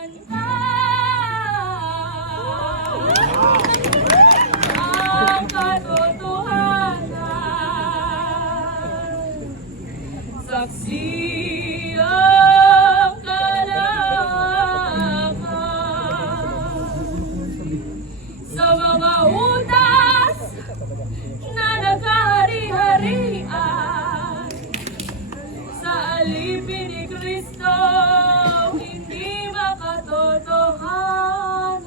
Kailan ka ang katotohanan? Saksi ang kalakan sa mga utas na nagkahari-harian. Sa alipin ni Kristo, hindi makatotohanan.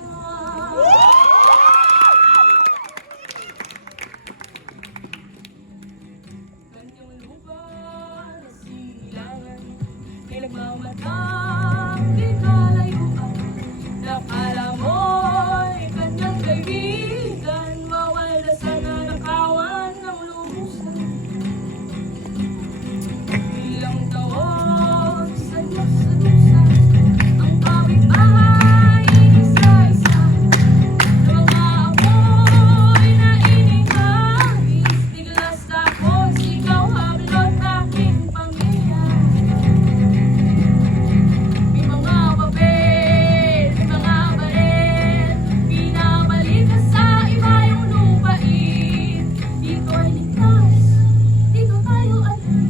Kanyang lupa na silangan, may nagmamatang di kalayuan. Nakala mo'y kanyang kaibigan, mawala sa nanakawan ng lubusan. Ilang taon sa Diyos sa dusa, ang kapitbahay isa-isa. Mga amoy na inihangis, tiglas tapos ikaw hablot aking pamilya. May mga papel, may mga baril, pinabalik ka sa iba yung lupain. Dito ay ligtas, dito tayo alam.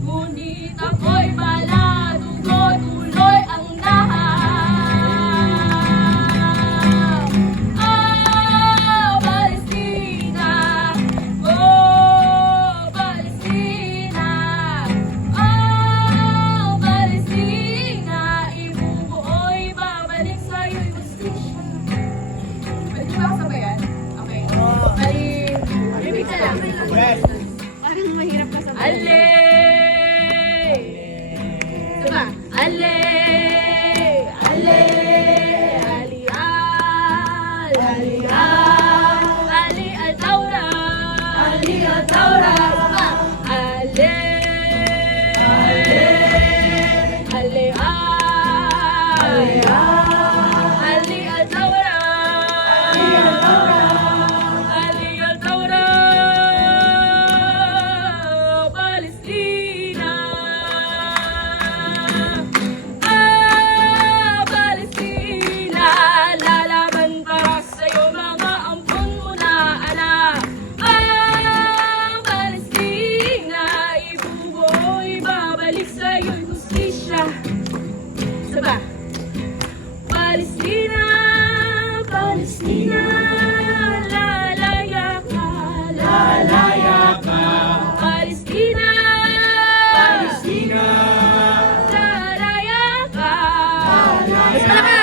Ngunit ako'y bala, dugo, tuloy ang lahat. Palestina, Palestina, Palestina, ibubuoy, babalik sa'yo'y justisya. Pwede ba sabayan? Okay. Bali, bibig ka lang. Parang mahirap ka sa Ale! Diba? Ale! Ale! Ali-al! Ali-al! Ali al-Taura! Ali al-Taura! Diba? Ale! Ale! Ali-al! Ali-al! Ali al-Taura! Ali al-Taura! Ali al-Taura! Palestina! Palestina! Lalaban para sa'yo, mga ampon mo na anak. Palestina! Ibubuoy, babalik sa'yo'y justisya. Saba? Palestina! Palestina! Lalaya ka! Lalaya ka! Palestina! Palestina! Lalaya ka! Mas malakas!